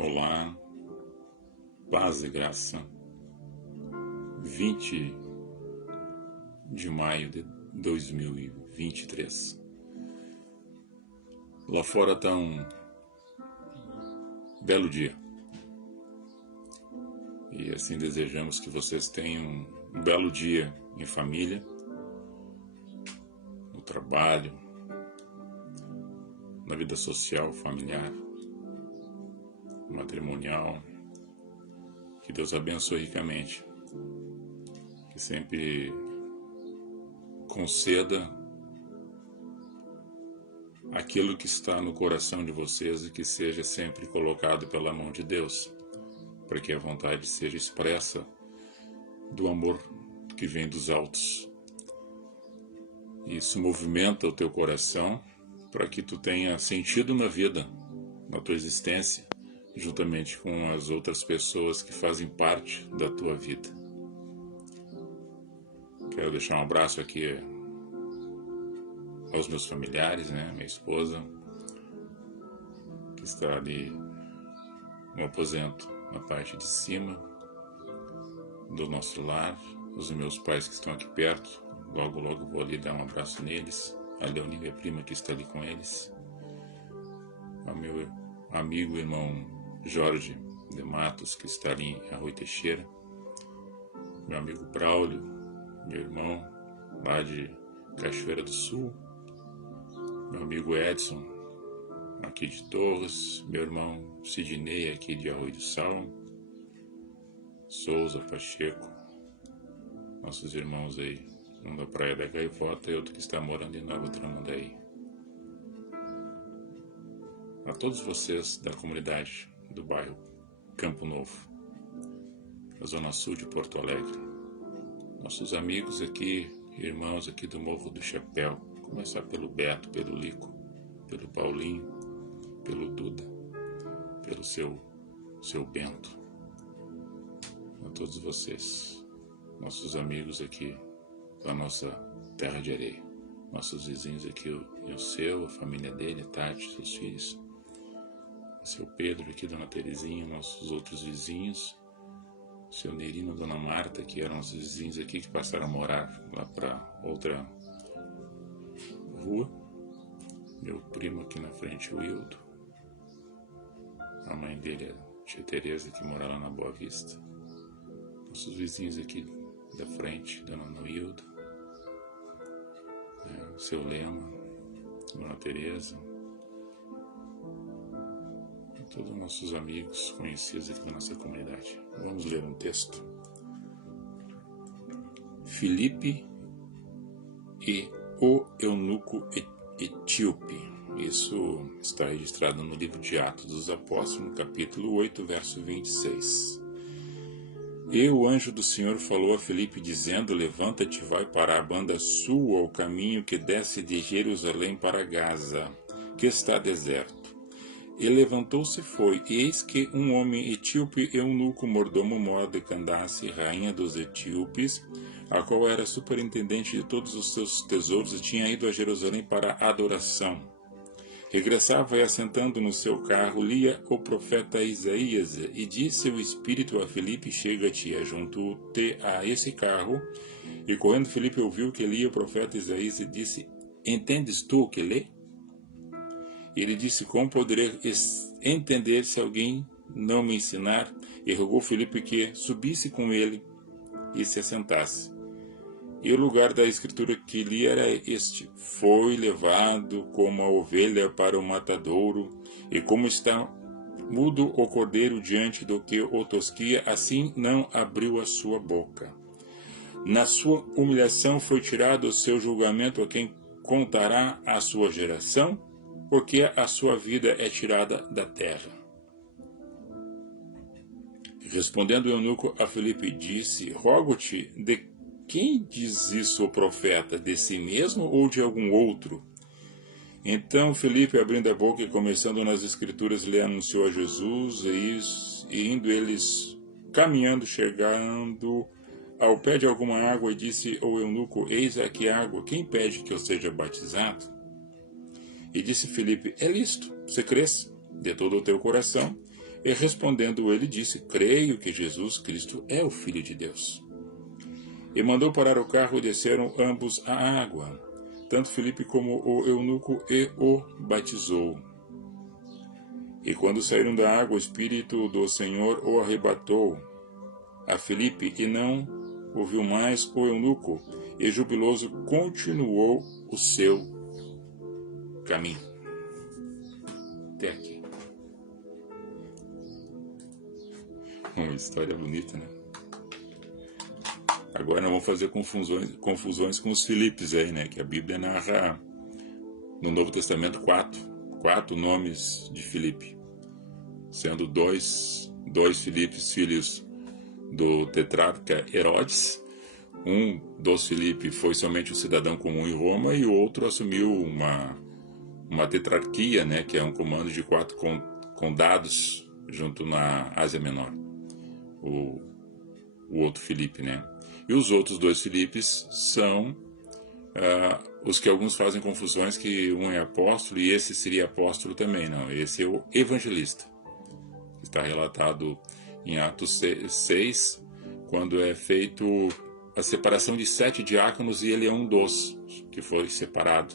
Olá, paz e graça. 20 de maio de 2023. Lá fora está um belo dia. E assim desejamos que vocês tenham um belo dia em família, no trabalho, na vida social, familiar, matrimonial. Que Deus abençoe ricamente, que sempre conceda aquilo que está no coração de vocês e que seja sempre colocado pela mão de Deus, para que a vontade seja expressa do amor que vem dos altos. Isso movimenta o teu coração para que tu tenha sentido na vida, na tua existência, juntamente com as outras pessoas que fazem parte da tua vida. Quero deixar um abraço aqui aos meus familiares, minha esposa, que está ali no aposento na parte de cima do nosso lar, os meus pais que estão aqui perto, logo vou ali dar um abraço neles, a Leonie, minha prima, que está ali com eles, ao meu amigo e irmão Jorge de Matos, que está ali em Arroio Teixeira, meu amigo Braulio, meu irmão lá de Cachoeira do Sul, meu amigo Edson aqui de Torres, meu irmão Sidney aqui de Arroio do Sal, Souza, Pacheco, nossos irmãos aí, um da Praia da Gaivota e outro que está morando em Nova Tramandaí. A todos vocês da comunidade do bairro Campo Novo, na zona sul de Porto Alegre, nossos amigos aqui, irmãos aqui do Morro do Chapéu, começar pelo Beto, pelo Lico, pelo Paulinho, pelo Duda, pelo seu Bento, a todos vocês, nossos amigos aqui da nossa terra de areia, nossos vizinhos aqui, o seu, a família dele, Tati, seus filhos, seu Pedro aqui, Dona Terezinha, nossos outros vizinhos, seu Nerino, Dona Marta, que eram os vizinhos aqui que passaram a morar lá para outra rua, meu primo aqui na frente, o Hildo, a mãe dele, a tia Tereza, que mora lá na Boa Vista, nossos vizinhos aqui da frente, Dona Noildo, seu Lema, Dona Tereza, todos nossos amigos conhecidos aqui da nossa comunidade. Vamos ler um texto. Filipe e o eunuco etíope. Isso está registrado no livro de Atos dos Apóstolos, no capítulo 8, verso 26. E o anjo do Senhor falou a Filipe, dizendo: levanta-te, vai para a banda sul, ao caminho que desce de Jerusalém para Gaza, que está deserto. E levantou-se e foi, e eis que um homem etíope, eunuco, mordomo mor de Candace, rainha dos etíopes, a qual era superintendente de todos os seus tesouros, e tinha ido a Jerusalém para a adoração. Regressava e, assentando no seu carro, lia o profeta Isaías, e disse o Espírito a Filipe: chega-te, junto-te a esse carro. E correndo Filipe ouviu que lia o profeta Isaías, e disse: entendes tu o que lê? Ele disse: como poderei entender se alguém não me ensinar? E rogou Filipe que subisse com ele e se assentasse. E o lugar da escritura que li era este: foi levado como a ovelha para o matadouro, e como está mudo o cordeiro diante do que o tosquia, assim não abriu a sua boca. Na sua humilhação foi tirado o seu julgamento. A quem contará a sua geração? Porque a sua vida é tirada da terra. Respondendo o eunuco a Filipe, disse: rogo-te, de quem diz isso o profeta? De si mesmo ou de algum outro? Então Filipe, abrindo a boca e começando nas escrituras, lhe anunciou a Jesus, e indo eles caminhando, chegando ao pé de alguma água, e disse ao eunuco: eis aqui água, quem pede que eu seja batizado? E disse Filipe: é lícito, se crês de todo o teu coração, E respondendo ele, disse: creio que Jesus Cristo é o Filho de Deus. E mandou parar o carro e desceram ambos à água, tanto Filipe como o eunuco, e o batizou. E quando saíram da água, o Espírito do Senhor o arrebatou a Filipe, e não o viu mais o eunuco, e jubiloso continuou o seu caminho. Até aqui. Uma história bonita, né? Agora não vamos fazer confusões com os Filipes aí, né? Que a Bíblia narra no Novo Testamento quatro nomes de Filipe, sendo dois Filipes filhos do tetrarca Herodes. Um dos Filipe foi somente um cidadão comum em Roma, e o outro assumiu uma tetrarquia, né? Que é um comando de 4 condados junto na Ásia Menor. O outro Filipe, né? E os outros 2 Filipes são os que alguns fazem confusões, que um é apóstolo e esse seria apóstolo também. Não, esse é o evangelista. Está relatado em Atos 6, quando é feito a separação de 7 diáconos, e ele é um dos que foi separado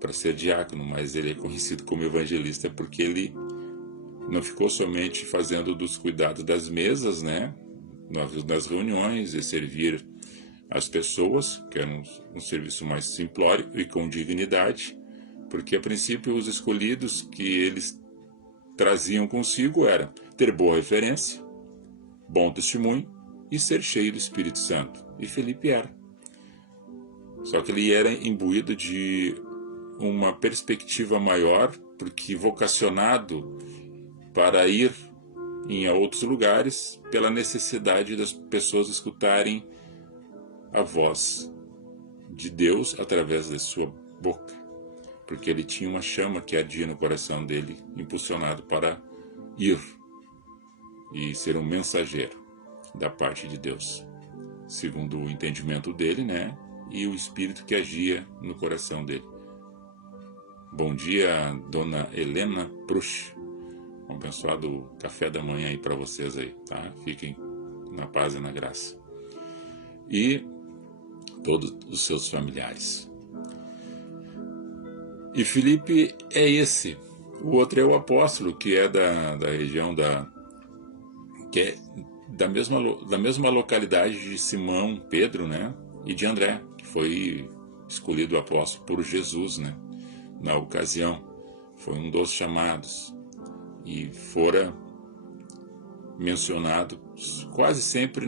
para ser diácono, mas ele é conhecido como evangelista porque ele não ficou somente fazendo dos cuidados das mesas, né, nas reuniões, e servir as pessoas, que era um serviço mais simplório e com dignidade, porque a princípio os escolhidos que eles traziam consigo era ter boa referência, bom testemunho e ser cheio do Espírito Santo. E Filipe era. Só que ele era imbuído de uma perspectiva maior, porque vocacionado para ir em outros lugares pela necessidade das pessoas escutarem a voz de Deus através da sua boca, porque ele tinha uma chama que ardia no coração dele, impulsionado para ir e ser um mensageiro da parte de Deus, segundo o entendimento dele, né, e o espírito que agia no coração dele. Bom dia, dona Helena Prush. Um abençoado café da manhã aí para vocês aí, tá? Fiquem na paz e na graça. E todos os seus familiares. E Filipe é esse. O outro é o apóstolo, que é da região que é da mesma localidade de Simão Pedro, né? E de André, que foi escolhido apóstolo por Jesus, né? Na ocasião, foi um dos chamados. E fora mencionado quase sempre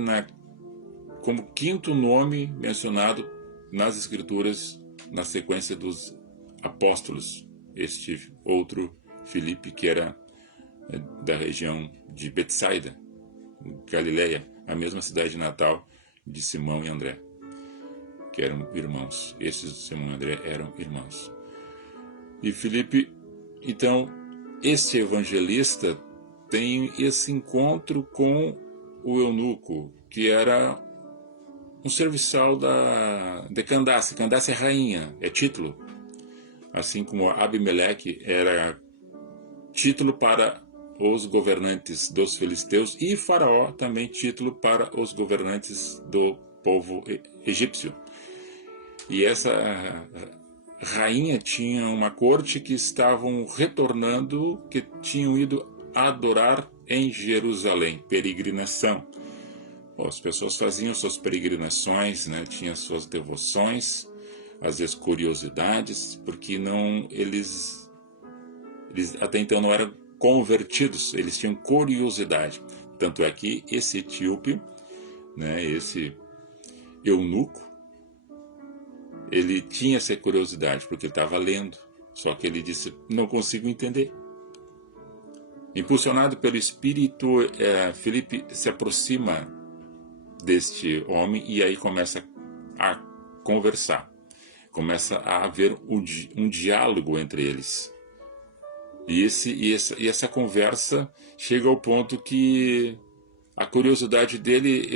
como quinto nome mencionado nas Escrituras, na sequência dos apóstolos, este outro Filipe, que era da região de Betsaida, Galileia, a mesma cidade natal de Simão e André, que eram irmãos. Esses Simão e André eram irmãos. E Filipe, então, esse evangelista tem esse encontro com o eunuco, que era um serviçal de Candace. Candace é rainha, é título. Assim como Abimeleque era título para os governantes dos filisteus, e Faraó também título para os governantes do povo egípcio. E essa rainha tinha uma corte que estavam retornando, que tinham ido adorar em Jerusalém, peregrinação. As pessoas faziam suas peregrinações, né? Tinham suas devoções, às vezes curiosidades, porque eles até então não eram convertidos, eles tinham curiosidade. Tanto é que esse etíope, né, esse eunuco, ele tinha essa curiosidade, porque ele estava lendo, só que ele disse: não consigo entender. Impulsionado pelo Espírito, Filipe se aproxima deste homem e aí começa a conversar. Começa a haver um diálogo entre eles. E essa conversa chega ao ponto que a curiosidade dele,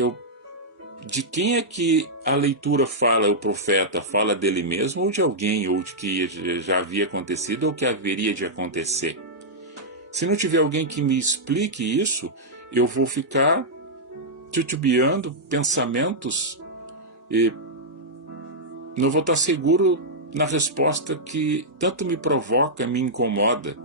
de quem é que a leitura fala, o profeta fala dele mesmo, ou de alguém, ou de que já havia acontecido, ou que haveria de acontecer. Se não tiver alguém que me explique isso, eu vou ficar titubeando pensamentos e não vou estar seguro na resposta que tanto me provoca, me incomoda.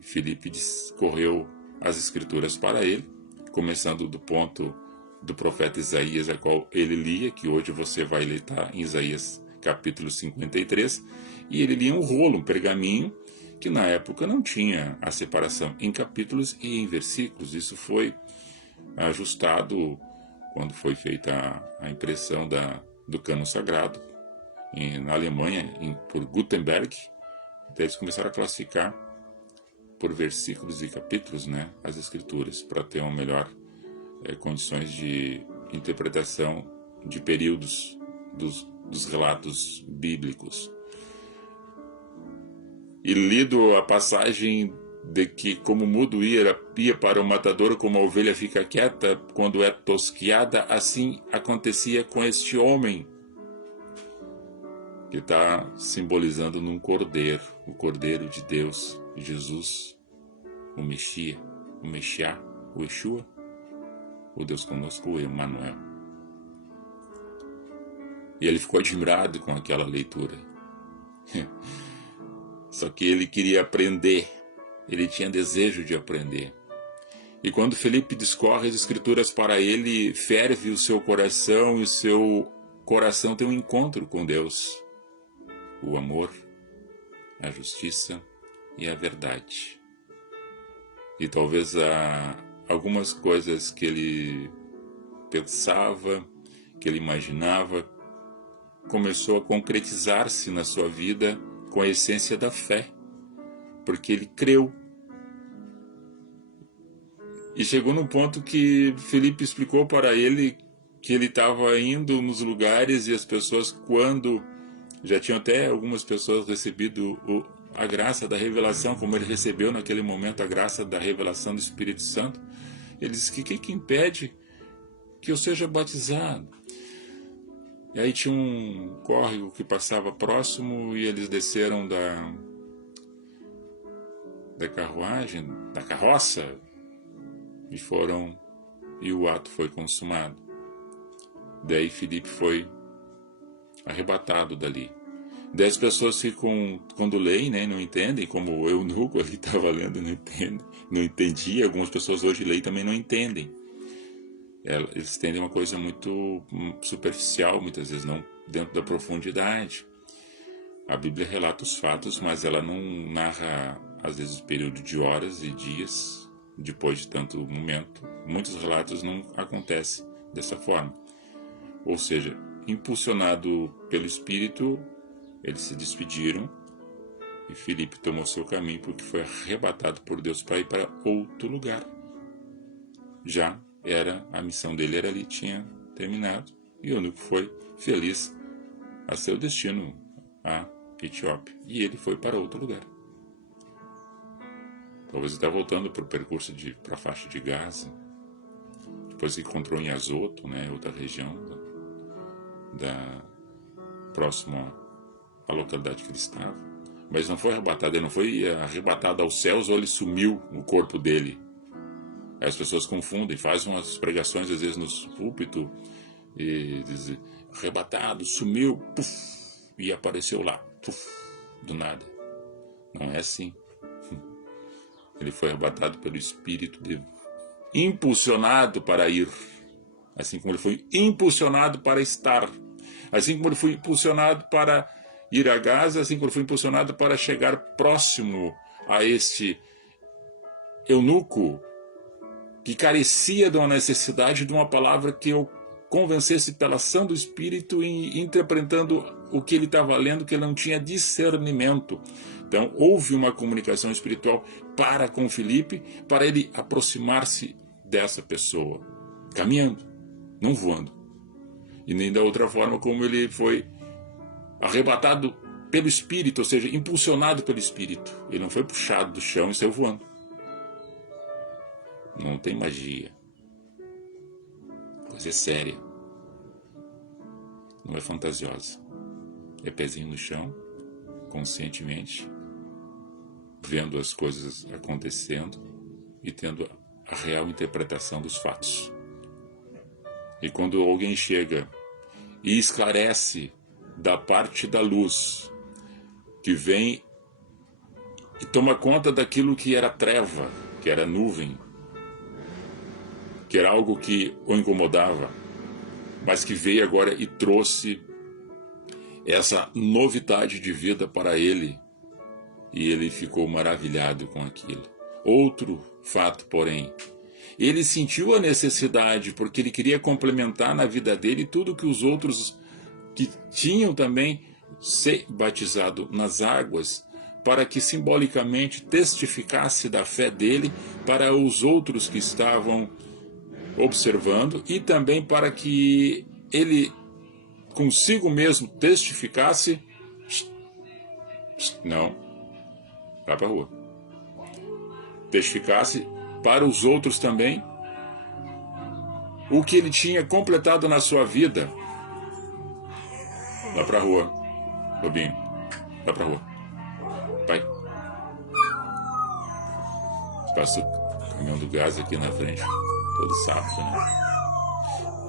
Filipe discorreu as escrituras para ele, começando do ponto do profeta Isaías, a qual ele lia, que hoje você vai ler, tá, em Isaías capítulo 53, e ele lia um rolo, um pergaminho, que na época não tinha a separação em capítulos e em versículos. Isso foi ajustado quando foi feita a impressão do cano sagrado na Alemanha, por Gutenberg. Então eles começaram a classificar por versículos e capítulos, né, as escrituras, para ter uma melhor condições de interpretação de períodos dos relatos bíblicos. E lido a passagem de que como mudo ia para o matadouro, como a ovelha fica quieta quando é tosquiada, assim acontecia com este homem, que está simbolizando num cordeiro, o Cordeiro de Deus, Jesus, o Messias, o Yeshua, o Deus conosco, o Emmanuel. E ele ficou admirado com aquela leitura. Só que ele queria aprender, ele tinha desejo de aprender. E quando Filipe discorre as escrituras para ele, ferve o seu coração, e o seu coração tem um encontro com Deus. O amor, a justiça e a verdade. E talvez algumas coisas que ele pensava, que ele imaginava, começou a concretizar-se na sua vida com a essência da fé, porque ele creu. E chegou num ponto que Filipe explicou para ele que ele estava indo nos lugares e as pessoas, quando já tinham até algumas pessoas recebido a graça da revelação, como ele recebeu naquele momento a graça da revelação do Espírito Santo, ele disse que o que impede que eu seja batizado? E aí tinha um córrego que passava próximo e eles desceram da carruagem, da carroça, e foram, e o ato foi consumado. Daí Filipe foi arrebatado dali. Daí as pessoas ficam, quando leem, né, não entendem, como o eunuco ali estava lendo, não entendia. Algumas pessoas hoje leem também não entendem. Eles entendem uma coisa muito superficial, muitas vezes não dentro da profundidade. A Bíblia relata os fatos, mas ela não narra, às vezes, o período de horas e dias depois de tanto momento. Muitos relatos não acontecem dessa forma. Ou seja, impulsionado pelo Espírito, eles se despediram e Filipe tomou seu caminho, porque foi arrebatado por Deus para ir para outro lugar. Já a missão dele era ali, tinha terminado, e o eunuco foi feliz a seu destino, a Etiópia, e ele foi para outro lugar. Talvez ele está voltando para o percurso para a faixa de Gaza, depois se encontrou em Azoto, né, outra região próximo à localidade que ele estava, mas não foi arrebatado, ele não foi arrebatado aos céus, ou ele sumiu o corpo dele. As pessoas confundem, fazem umas pregações às vezes nos púlpitos e dizem, arrebatado, sumiu, puf, e apareceu lá, puf, do nada. Não é assim. Ele foi arrebatado pelo Espírito, impulsionado para ir, assim como ele foi impulsionado para estar, assim como ele foi impulsionado para ir a Gaza, assim como ele foi impulsionado para chegar próximo a este eunuco, que carecia de uma necessidade de uma palavra que eu convencesse pela ação do Espírito, e interpretando o que ele estava lendo, que ele não tinha discernimento. Então houve uma comunicação espiritual para com Filipe, para ele aproximar-se dessa pessoa, caminhando, não voando. E nem da outra forma como ele foi arrebatado pelo Espírito, ou seja, impulsionado pelo Espírito. Ele não foi puxado do chão e saiu voando. Não tem magia. Coisa é séria. Não é fantasiosa. É pezinho no chão, conscientemente, vendo as coisas acontecendo e tendo a real interpretação dos fatos. E quando alguém chega e esclarece da parte da luz, que vem e toma conta daquilo que era treva, que era nuvem, que era algo que o incomodava, mas que veio agora e trouxe essa novidade de vida para ele, e ele ficou maravilhado com aquilo. Outro fato, porém, ele sentiu a necessidade, porque ele queria complementar na vida dele tudo que os outros que tinham também se batizado nas águas, para que simbolicamente testificasse da fé dele para os outros que estavam observando, e também para que ele consigo mesmo testificasse. Não, vai para a rua. Testificasse para os outros também o que ele tinha completado na sua vida. Vai pra rua, Bobinho. Vai pra rua. Vai. Passa o caminhão do gás aqui na frente. Todo safo, né?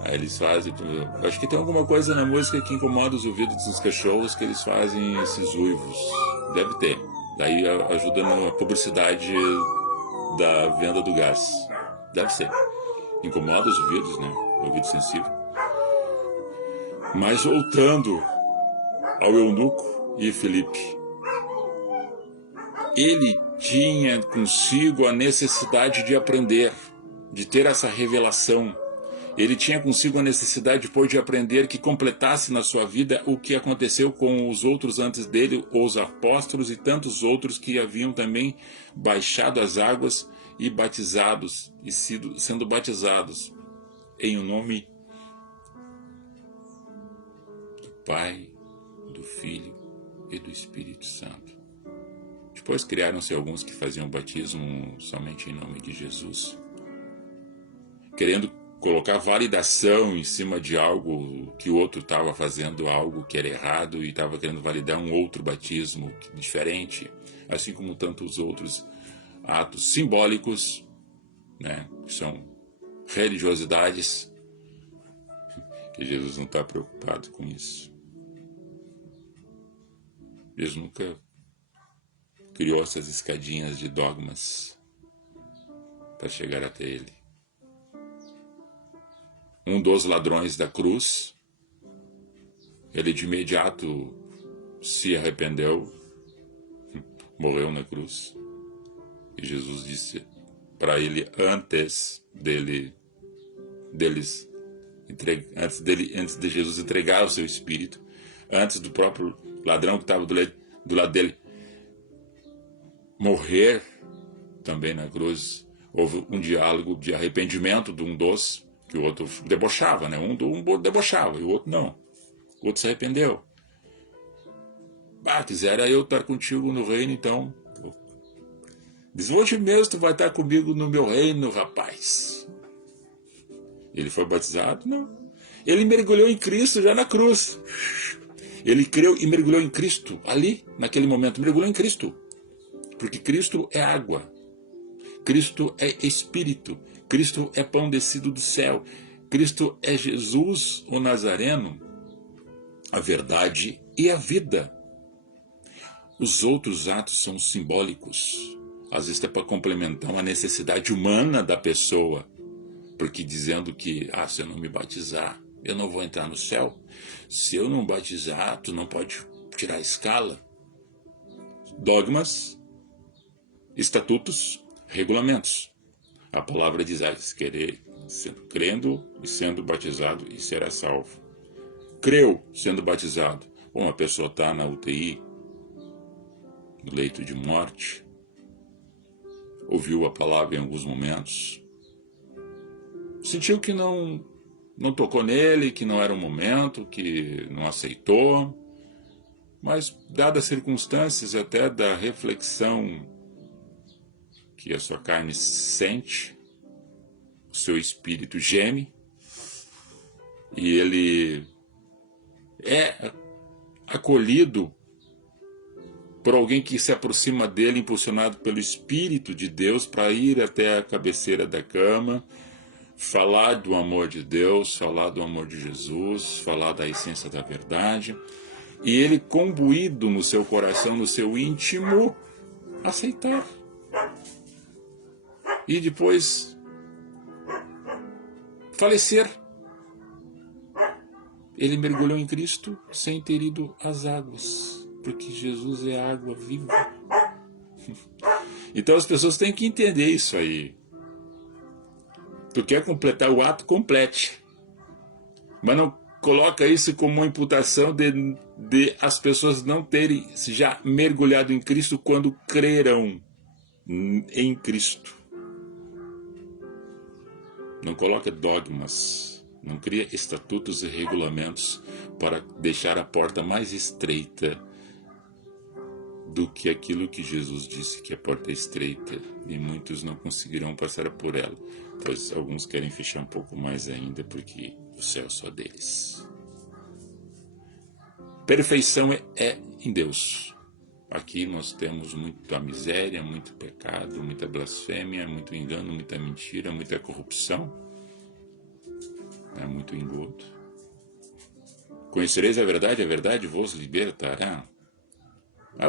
Aí eles fazem... Acho que tem alguma coisa na música que incomoda os ouvidos dos cachorros, que eles fazem esses uivos. Deve ter. Daí ajuda na publicidade da venda do gás. Deve ser. Incomoda os ouvidos, né? Ouvido sensível. Mas voltando ao eunuco e Filipe, ele tinha consigo a necessidade de aprender, de ter essa revelação. Ele tinha consigo a necessidade depois de aprender, que completasse na sua vida o que aconteceu com os outros antes dele, os apóstolos e tantos outros que haviam também baixado as águas e batizados, e sendo batizados em o nome do Pai, do Filho e do Espírito Santo. Depois criaram-se alguns que faziam o batismo somente em nome de Jesus, querendo colocar validação em cima de algo que o outro estava fazendo, algo que era errado, e estava querendo validar um outro batismo diferente, assim como tantos outros atos simbólicos, né, que são religiosidades, que Jesus não está preocupado com isso. Jesus nunca criou essas escadinhas de dogmas para chegar até ele. Um dos ladrões da cruz, ele de imediato se arrependeu, morreu na cruz, e Jesus disse para ele, antes de Jesus entregar o seu espírito, antes do próprio ladrão que estava do lado dele morrer também na cruz, houve um diálogo de arrependimento de um dos, que o outro debochava, né? Um debochava e o outro não. O outro se arrependeu. Quisera eu estar contigo no reino, então. Diz, hoje mesmo tu vai estar comigo no meu reino, rapaz. Ele foi batizado? Não. Ele mergulhou em Cristo já na cruz. Ele creu e mergulhou em Cristo ali, naquele momento. Mergulhou em Cristo. Porque Cristo é água. Cristo é Espírito. Cristo é pão descido do céu. Cristo é Jesus, o Nazareno, a verdade e a vida. Os outros atos são simbólicos. Às vezes é para complementar uma necessidade humana da pessoa. Porque dizendo que, se eu não me batizar, eu não vou entrar no céu. Se eu não batizar, tu não pode tirar a escala. Dogmas, estatutos, regulamentos. A palavra diz, crendo e sendo batizado e será salvo. Creu sendo batizado. Uma pessoa está na UTI, no leito de morte, ouviu a palavra em alguns momentos, sentiu que não tocou nele, que não era o momento, que não aceitou, mas dadas as circunstâncias até da reflexão que a sua carne sente, o seu espírito geme, e ele é acolhido por alguém que se aproxima dele, impulsionado pelo Espírito de Deus, para ir até a cabeceira da cama, falar do amor de Deus, falar do amor de Jesus, falar da essência da verdade, e ele, combuído no seu coração, no seu íntimo, aceitar. E depois falecer. Ele mergulhou em Cristo sem ter ido às águas, porque Jesus é a água viva. Então as pessoas têm que entender isso aí. Tu quer completar o ato, complete. Mas não coloca isso como uma imputação de as pessoas não terem já mergulhado em Cristo quando creram em Cristo. Não coloca dogmas, não cria estatutos e regulamentos para deixar a porta mais estreita do que aquilo que Jesus disse, que a porta é estreita e muitos não conseguirão passar por ela, pois alguns querem fechar um pouco mais ainda, porque o céu é só deles. Perfeição é em Deus. Aqui nós temos muita miséria, muito pecado, muita blasfêmia, muito engano, muita mentira, muita corrupção, muito engodo. Conhecereis a verdade vos libertará.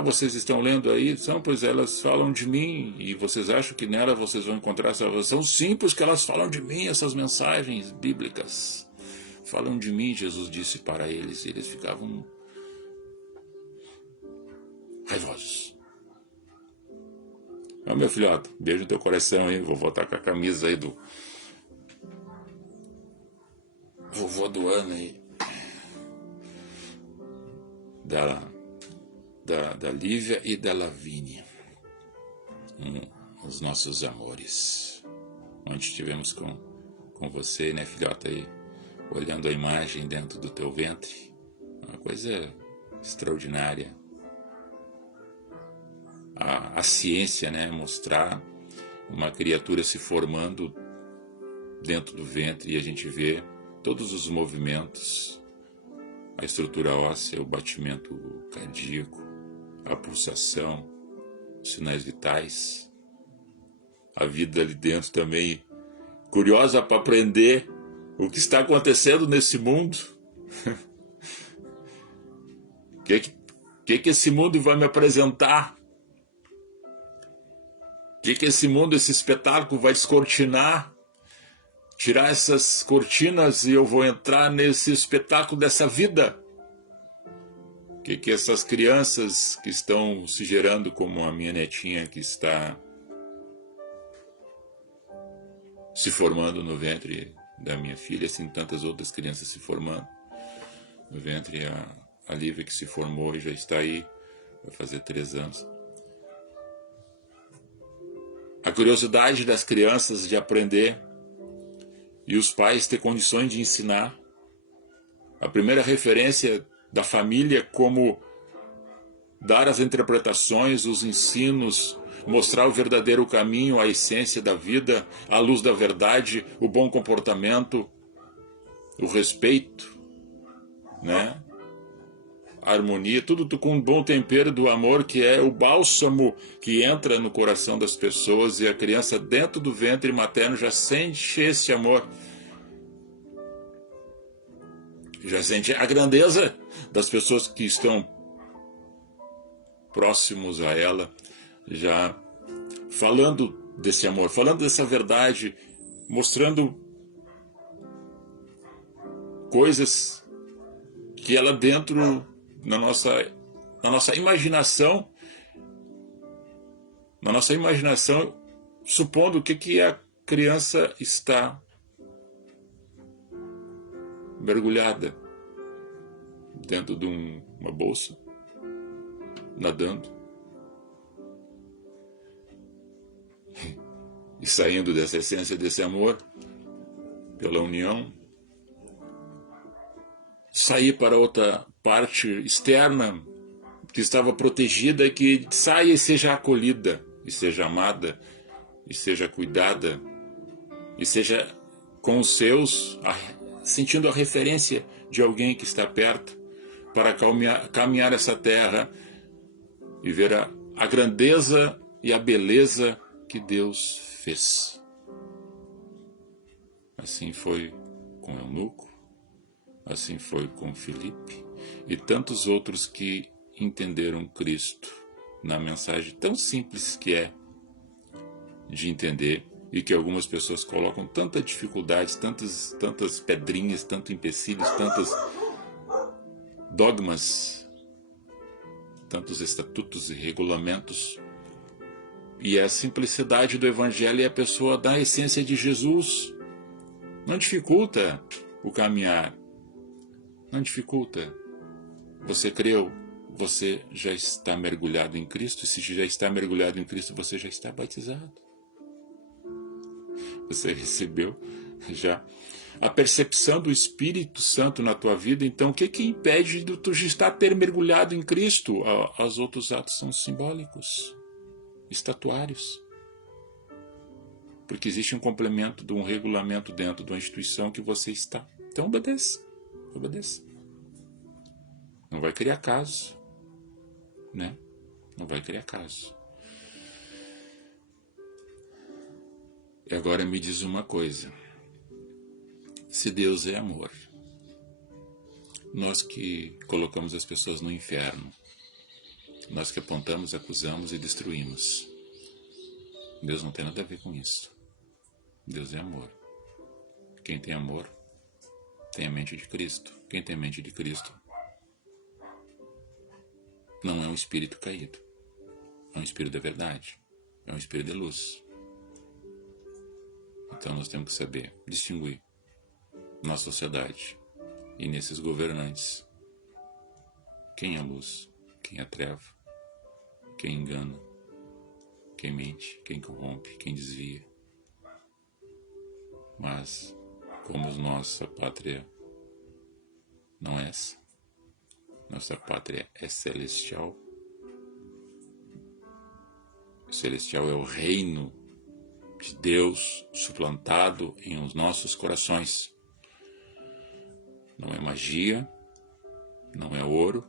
Vocês estão lendo aí? Pois elas falam de mim, e vocês acham que nela vocês vão encontrar salvação? Sim, porque elas falam de mim, essas mensagens bíblicas. Falam de mim, Jesus disse para eles, e eles ficavam raivosos. Meu filhote, beijo no teu coração aí, vou voltar com a camisa aí do vovô do ano aí, da Lívia e da Lavínia, os nossos amores. Onde estivemos com você, né, filhota, aí, olhando a imagem dentro do teu ventre, uma coisa extraordinária. A ciência, né, mostrar uma criatura se formando dentro do ventre, e a gente vê todos os movimentos, a estrutura óssea, o batimento cardíaco, a pulsação, os sinais vitais, a vida ali dentro também, curiosa para aprender o que está acontecendo nesse mundo. O que esse mundo vai me apresentar? O que esse mundo, esse espetáculo vai descortinar? Tirar essas cortinas e eu vou entrar nesse espetáculo dessa vida? O que essas crianças que estão se gerando, como a minha netinha que está se formando no ventre da minha filha, assim tantas outras crianças se formando no ventre, a Lívia que se formou e já está aí, vai fazer 3 anos. A curiosidade das crianças de aprender e os pais ter condições de ensinar. A primeira referência da família, como dar as interpretações, os ensinos, mostrar o verdadeiro caminho, a essência da vida, a luz da verdade, o bom comportamento, o respeito, né? A harmonia, tudo com um bom tempero do amor, que é o bálsamo que entra no coração das pessoas, e a criança dentro do ventre materno já sente esse amor, já sente a grandeza das pessoas que estão próximos a ela, já falando desse amor, falando dessa verdade, mostrando coisas que ela dentro, na nossa imaginação, supondo o que a criança está mergulhada dentro de uma bolsa, nadando e saindo dessa essência, desse amor, pela união, sair para outra parte externa que estava protegida, e que saia e seja acolhida, e seja amada, e seja cuidada, e seja com os seus, sentindo a referência de alguém que está perto, para caminhar essa terra e ver a grandeza e a beleza que Deus fez. Assim foi com Eunuco, assim foi com Filipe e tantos outros que entenderam Cristo na mensagem tão simples que é de entender e que algumas pessoas colocam tantas dificuldades, tantas pedrinhas, tantos empecilhos, tantos dogmas, tantos estatutos e regulamentos. E a simplicidade do Evangelho é a pessoa da essência de Jesus. Não dificulta o caminhar. Não dificulta. Você creu, você já está mergulhado em Cristo. E se já está mergulhado em Cristo, você já está batizado. Você recebeu já a percepção do Espírito Santo na tua vida. Então, o que impede de tu já estar mergulhado em Cristo? Os outros atos são simbólicos, estatuários. Porque existe um complemento de um regulamento dentro de uma instituição que você está. Então obedeça. Obedeça. Não vai criar caso. Né? Não vai criar caso. E agora me diz uma coisa. Se Deus é amor, nós que colocamos as pessoas no inferno, nós que apontamos, acusamos e destruímos, Deus não tem nada a ver com isso. Deus é amor. Quem tem amor tem a mente de Cristo. Quem tem a mente de Cristo não é um espírito caído. É um espírito da verdade. É um espírito de luz. Então nós temos que saber distinguir na sociedade e nesses governantes quem é luz, quem é treva, quem engana, quem mente, quem corrompe, quem desvia. Mas, como nossa pátria não é essa, nossa pátria é celestial. O celestial é o reino de Deus suplantado em os nossos corações. Não é magia, não é ouro,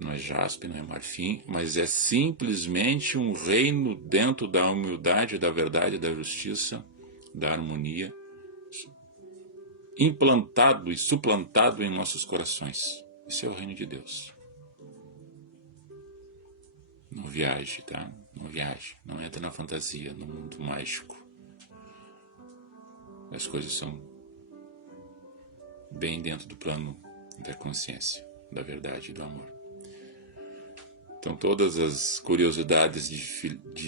não é jaspe, não é marfim, mas é simplesmente um reino dentro da humildade, da verdade, da justiça, da harmonia, implantado e suplantado em nossos corações. Esse é o reino de Deus. Não viaje, tá? Não viaje. Não entra na fantasia, no mundo mágico. As coisas são bem dentro do plano da consciência, da verdade e do amor. Então todas as curiosidades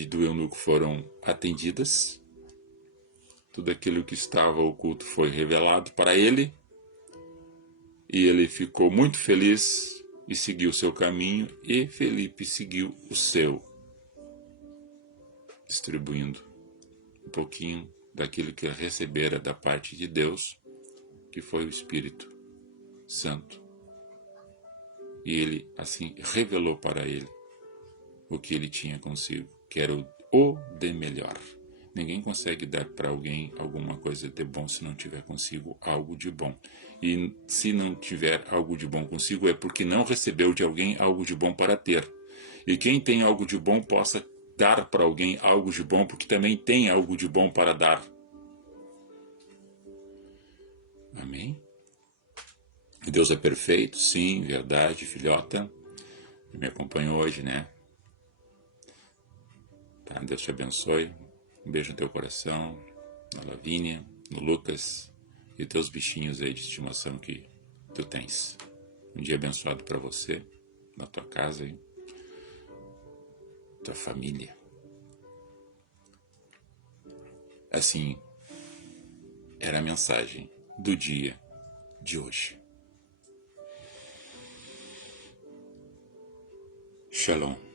do eunuco foram atendidas. Tudo aquilo que estava oculto foi revelado para ele. E ele ficou muito feliz e seguiu o seu caminho. E Felipe seguiu o seu, distribuindo um pouquinho daquilo que recebera da parte de Deus, que foi o Espírito Santo. E ele assim revelou para ele o que ele tinha consigo, que era o de melhor. Ninguém consegue dar para alguém alguma coisa de bom se não tiver consigo algo de bom. E se não tiver algo de bom consigo é porque não recebeu de alguém algo de bom para ter. E quem tem algo de bom possa dar para alguém algo de bom, porque também tem algo de bom para dar. Amém? Deus é perfeito? Sim, verdade, filhota. Me acompanhou hoje, né? Tá, Deus te abençoe. Um beijo no teu coração, na Lavínia, no Lucas e teus bichinhos aí de estimação que tu tens. Um dia abençoado para você, na tua casa e tua família. Assim, era a mensagem do dia de hoje. Shalom.